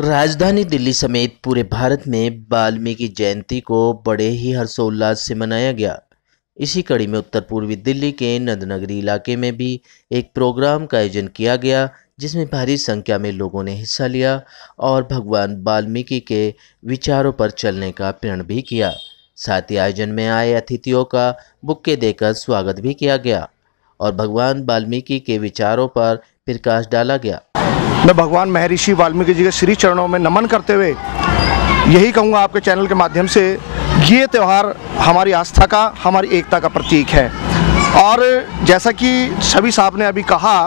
राजधानी दिल्ली समेत पूरे भारत में वाल्मीकि जयंती को बड़े ही हर्षोल्लास से मनाया गया। इसी कड़ी में उत्तर पूर्वी दिल्ली के नंदनगरी इलाके में भी एक प्रोग्राम का आयोजन किया गया, जिसमें भारी संख्या में लोगों ने हिस्सा लिया और भगवान वाल्मीकि के विचारों पर चलने का प्रण भी किया। साथ ही आयोजन में आए अतिथियों का बुक्के देकर स्वागत भी किया गया और भगवान वाल्मीकि के विचारों पर प्रकाश डाला गया। मैं भगवान महर्षि वाल्मीकि जी के श्री चरणों में नमन करते हुए यही कहूँगा आपके चैनल के माध्यम से, ये त्यौहार हमारी आस्था का, हमारी एकता का प्रतीक है। और जैसा कि सभी साहब ने अभी कहा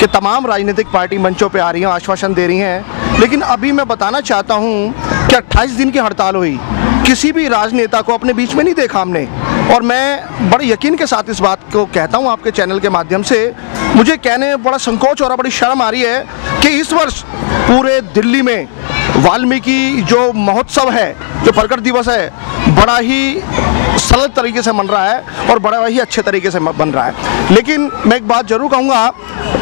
कि तमाम राजनीतिक पार्टी मंचों पे आ रही हैं, आश्वासन दे रही हैं, लेकिन अभी मैं बताना चाहता हूँ कि 28 दिन की हड़ताल हुई, किसी भी राजनेता को अपने बीच में नहीं देखा हमने। और मैं बड़े यकीन के साथ इस बात को कहता हूँ आपके चैनल के माध्यम से, मुझे कहने में बड़ा संकोच और बड़ी शर्म आ रही है कि इस वर्ष पूरे दिल्ली में वाल्मीकि जो महोत्सव है, जो प्रकट दिवस है, बड़ा ही सरल तरीके से मन रहा है और बड़ा ही अच्छे तरीके से बन रहा है। लेकिन मैं एक बात जरूर कहूँगा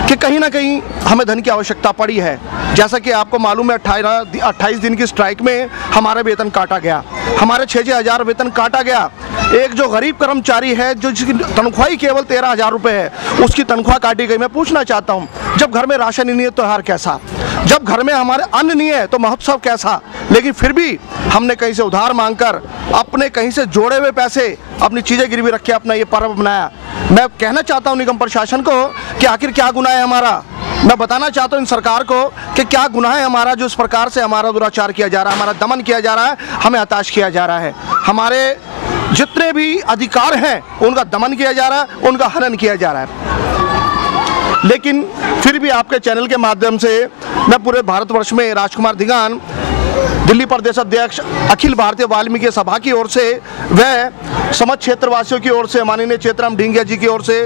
कि कहीं ना कहीं हमें धन की आवश्यकता पड़ी है। जैसा कि आपको मालूम है, 28 दिन की स्ट्राइक में हमारा वेतन काटा गया, हमारे 6-6 हज़ार वेतन काटा गया। एक जो गरीब कर्मचारी है, जो जिसकी तनख्वाह ही केवल 13,000 रुपये है, उसकी तनख्वाह काटी गई। मैं पूछना चाहता हूँ, जब घर में राशन नहीं है तो त्योहार कैसा? जब घर में हमारे अन्न नहीं है तो महोत्सव कैसा? लेकिन फिर भी हमने कहीं से उधार मांगकर, अपने कहीं से जोड़े हुए पैसे, अपनी चीज़ें गिरवी रख के अपना ये पर्व मनाया। मैं कहना चाहता हूँ निगम प्रशासन को कि आखिर क्या गुनाह है हमारा। मैं बताना चाहता हूँ इन सरकार को कि क्या गुनाह है हमारा, जो इस प्रकार से हमारा दुराचार किया जा रहा है, हमारा दमन किया जा रहा है, हमें हताश किया जा रहा है। हमारे जितने भी अधिकार हैं उनका दमन किया जा रहा है, उनका हनन किया जा रहा है। लेकिन फिर भी आपके चैनल के माध्यम से मैं पूरे भारतवर्ष में राजकुमार धिगान, दिल्ली प्रदेश अध्यक्ष अखिल भारतीय वाल्मीकि सभा की ओर से, वह समस्त क्षेत्रवासियों की ओर से, माननीय चेतराम ढींगिया जी की ओर से,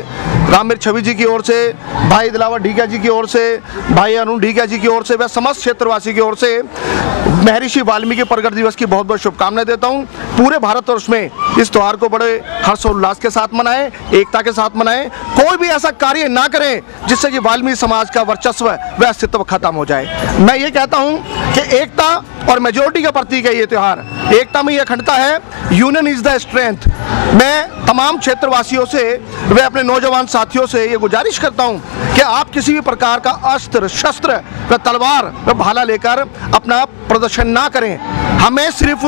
रामवीर छवि जी की ओर से, भाई दिलावर ढींगिया जी की ओर से, भाई अरुण ढींगिया जी की ओर से, वह समस्त क्षेत्रवासी की ओर से महर्षि वाल्मीकि प्रकट दिवस की बहुत बहुत शुभकामनाएं देता हूं। पूरे भारतवर्ष में इस त्यौहार को बड़े हर्षोल्लास के साथ मनाएं, एकता के साथ मनाएं। कोई भी ऐसा कार्य ना करें जिससे कि वाल्मीकि समाज का वर्चस्व व अस्तित्व खत्म हो जाए। मैं ये कहता हूं कि एकता और मेजोरिटी का प्रतीक है ये त्यौहार। एकता में ये अखंडता है, यूनियन इज द स्ट्रेंथ। मैं तमाम क्षेत्रवासियों से, वे अपने नौजवान साथियों से ये गुजारिश करता हूं कि आप किसी भी प्रकार का अस्त्र शस्त्र व तलवार व भाला लेकर अपना प्रदर्शन ना करें। हमें सिर्फ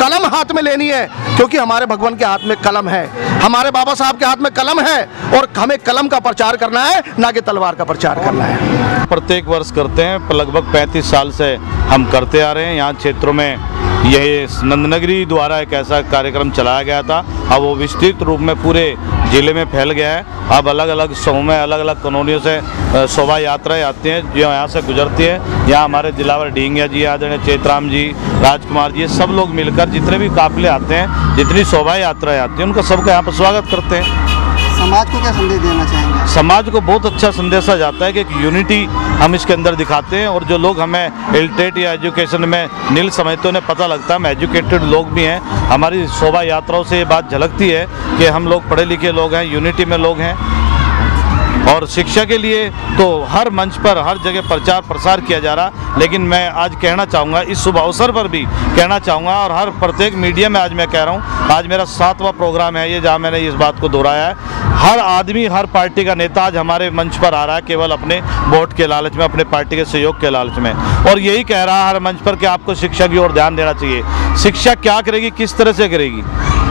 कलम हाथ में लेनी है, क्योंकि हमारे भगवान के हाथ में कलम है, हमारे बाबा साहब के हाथ में कलम है, और हमें कलम का प्रचार करना है, ना कि तलवार का प्रचार करना है। प्रत्येक वर्ष करते हैं, लगभग 35 साल से हम करते आ रहे हैं। यहाँ क्षेत्रों में यह नंदनगरी द्वारा एक ऐसा कार्यक्रम चलाया गया था, अब वो विस्तृत रूप में पूरे जिले में फैल गया है। अब अलग अलग समूह में अलग अलग कॉलोनियों से शोभा यात्राएं आती हैं जो यहाँ से गुजरती है। यहाँ हमारे दिलावर ढींगिया जी, आदरणीय चेतराम जी, राजकुमार जी, सब लोग मिलकर जितने भी काफिले आते हैं, जितनी शोभा यात्राएं आती हैं, उनका सबका यहाँ पर स्वागत करते हैं। समाज को क्या संदेश देना चाहेंगे? समाज को बहुत अच्छा संदेश जाता है कि एक यूनिटी हम इसके अंदर दिखाते हैं, और जो लोग हमें इलिटरेट या एजुकेशन में नील समझते उन्हें पता लगता है हम एजुकेटेड लोग भी हैं। हमारी शोभा यात्राओं से ये बात झलकती है कि हम लोग पढ़े लिखे लोग हैं, यूनिटी में लोग हैं। और शिक्षा के लिए तो हर मंच पर हर जगह प्रचार प्रसार किया जा रहा, लेकिन मैं आज कहना चाहूँगा, इस शुभ अवसर पर भी कहना चाहूँगा, और हर प्रत्येक मीडिया में आज मैं कह रहा हूँ, आज मेरा 7वां प्रोग्राम है ये जहाँ मैंने इस बात को दोहराया है। हर आदमी, हर पार्टी का नेता आज हमारे मंच पर आ रहा है केवल अपने वोट के लालच में, अपने पार्टी के सहयोग के लालच में, और यही कह रहा है हर मंच पर कि आपको शिक्षा की ओर ध्यान देना चाहिए। शिक्षा क्या करेगी, किस तरह से करेगी?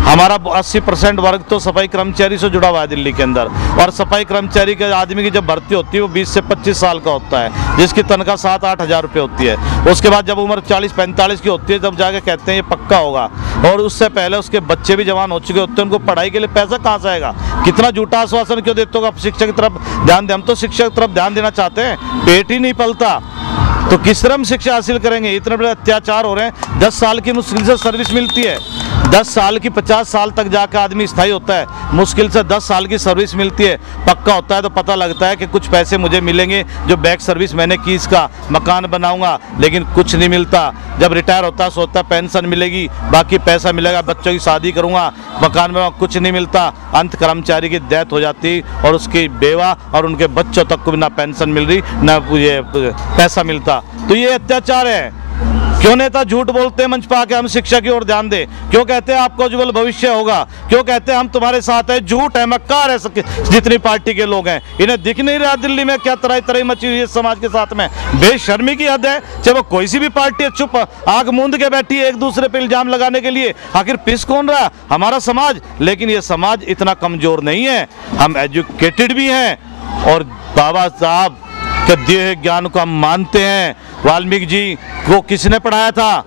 हमारा 80% वर्ग तो सफाई कर्मचारी से जुड़ा हुआ है दिल्ली के अंदर, और सफाई कर्मचारी के आदमी की जब भर्ती होती है वो 20 से 25 साल का होता है, जिसकी तनख्वाह 7-8 हज़ार रुपये होती है। उसके बाद जब उम्र 40-45 की होती है तब जाके कहते हैं ये पक्का होगा, और उससे पहले उसके बच्चे भी जवान हो चुके होते हैं, उनको पढ़ाई के लिए पैसा कहाँ से आएगा? कितना झूठा आश्वासन क्यों देते हो आप शिक्षा की तरफ ध्यान दें? हम तो शिक्षा की तरफ ध्यान देना चाहते हैं, पेट ही नहीं पलता तो किस तरह हम शिक्षा हासिल करेंगे? इतने बड़े अत्याचार हो रहे हैं, 10 साल की मुश्किल से सर्विस मिलती है, 10 साल की 50 साल तक जाकर आदमी स्थायी होता है, मुश्किल से 10 साल की सर्विस मिलती है, पक्का होता है तो पता लगता है कि कुछ पैसे मुझे मिलेंगे जो बैक सर्विस मैंने की, इसका मकान बनाऊंगा, लेकिन कुछ नहीं मिलता। जब रिटायर होता है सोचता है पेंशन मिलेगी, बाकी पैसा मिलेगा, बच्चों की शादी करूंगा, मकान बनाऊंगा, कुछ नहीं मिलता। अंत कर्मचारी की डेथ हो जाती और उसकी बेवा और उनके बच्चों तक को भी ना पेंशन मिल रही ना ये पैसा मिलता। तो ये अत्याचार है। क्यों नेता झूठ बोलते हैं मंच पा के हम शिक्षा की ओर ध्यान दें? क्यों कहते हैं आपको उज्जवल भविष्य होगा? क्यों कहते हैं हम तुम्हारे साथ है? झूठ है, मक्कार है जितनी पार्टी के लोग हैं। इन्हें दिख नहीं रहा दिल्ली में क्या तराई तराई मची हुई है समाज के साथ में? बेशर्मी की हद है। चाहे वो कोई सी भी पार्टी है, चुप आग मूंद के बैठी है एक दूसरे पर इल्जाम लगाने के लिए। आखिर पिस कौन रहा? हमारा समाज। लेकिन ये समाज इतना कमजोर नहीं है, हम एजुकेटेड भी हैं और बाबा साहब के दिए ज्ञान को हम मानते हैं। वाल्मीकि जी को किसने पढ़ाया था?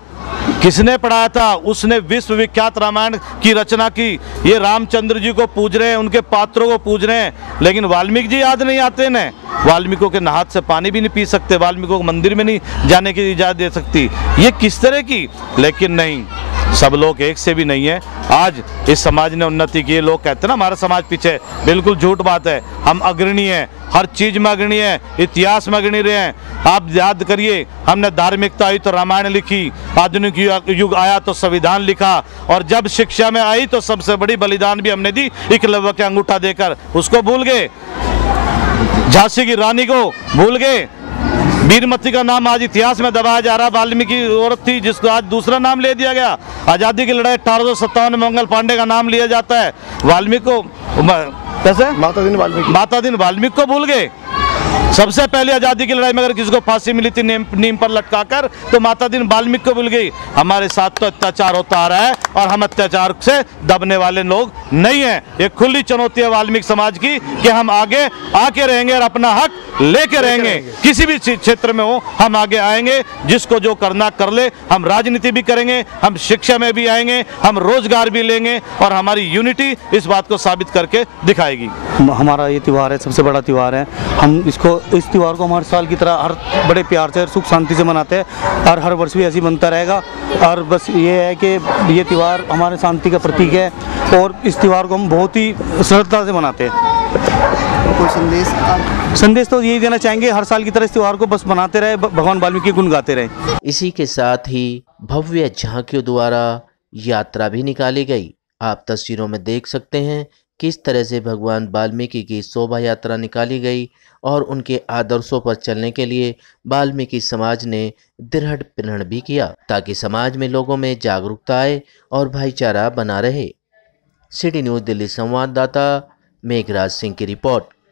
किसने पढ़ाया था? उसने विश्व विख्यात रामायण की रचना की। ये रामचंद्र जी को पूज रहे हैं, उनके पात्रों को पूज रहे हैं, लेकिन वाल्मीकि जी याद नहीं आते न। वाल्मीकि के हाथ से पानी भी नहीं पी सकते, वाल्मीकि को मंदिर में नहीं जाने की इजाज़त दे सकती। ये किस तरह की? लेकिन नहीं, सब लोग एक से भी नहीं है। आज इस समाज ने उन्नति की। लोग कहते हैं ना हमारा समाज पीछे, बिल्कुल झूठ बात है। हम अग्रणी हैं, हर चीज में अग्रणी है, इतिहास में अग्रणी रहे हैं। आप याद करिए, हमने धार्मिकता आई तो रामायण लिखी, आधुनिक युग आया तो संविधान लिखा, और जब शिक्षा में आई तो सबसे बड़ी बलिदान भी हमने दी, एकलव्य के अंगूठा देकर। उसको भूल गए? झांसी की रानी को भूल गए? वीरमती का नाम आज इतिहास में दबाया जा रहा। वाल्मीकि औरत थी जिसको आज दूसरा नाम ले दिया गया। आज़ादी की लड़ाई 1857 में मंगल पांडे का नाम लिया जाता है। वाल्मीकि को कैसे? माता दिन वाल्मीकि को भूल गए। सबसे पहले आज़ादी की लड़ाई में अगर किसी को फांसी मिली थी नीम पर लटकाकर, तो माता दिन वाल्मीकि को भूल गई। हमारे साथ तो अत्याचार होता आ रहा है और हम अत्याचार से दबने वाले लोग नहीं हैं। ये खुली चुनौती है वाल्मीकि समाज की कि हम आगे आके रहेंगे और अपना हक लेके रहेंगे। किसी भी क्षेत्र में हो हम आगे आएंगे, जिसको जो करना कर ले। हम राजनीति भी करेंगे, हम शिक्षा में भी आएंगे, हम रोजगार भी लेंगे, और हमारी यूनिटी इस बात को साबित करके दिखाएगी। हमारा ये त्यौहार है, सबसे बड़ा त्यौहार है। हम इस त्यौहार को हमारे साल की तरह हर बड़े प्यार से और सुख शांति से मनाते हैं और हर वर्ष भी ऐसे ही बनता रहेगा। और बस ये है कि ये त्यौहार हमारे शांति का प्रतीक है और इस त्यौहार को हम बहुत ही श्रद्धा से मनाते हैं। कोई संदेश तो यही देना चाहेंगे, हर साल की तरह इस त्यौहार को बस मनाते रहे, भगवान वाल्मीकि गुण गाते रहे। इसी के साथ ही भव्य झांकियों द्वारा यात्रा भी निकाली गई। आप तस्वीरों में देख सकते हैं किस तरह से भगवान वाल्मीकि की शोभा यात्रा निकाली गई और उनके आदर्शों पर चलने के लिए वाल्मीकि समाज ने दृढ़ प्रण भी किया, ताकि समाज में लोगों में जागरूकता आए और भाईचारा बना रहे। सिटी न्यूज़ दिल्ली संवाददाता मेघराज सिंह की रिपोर्ट।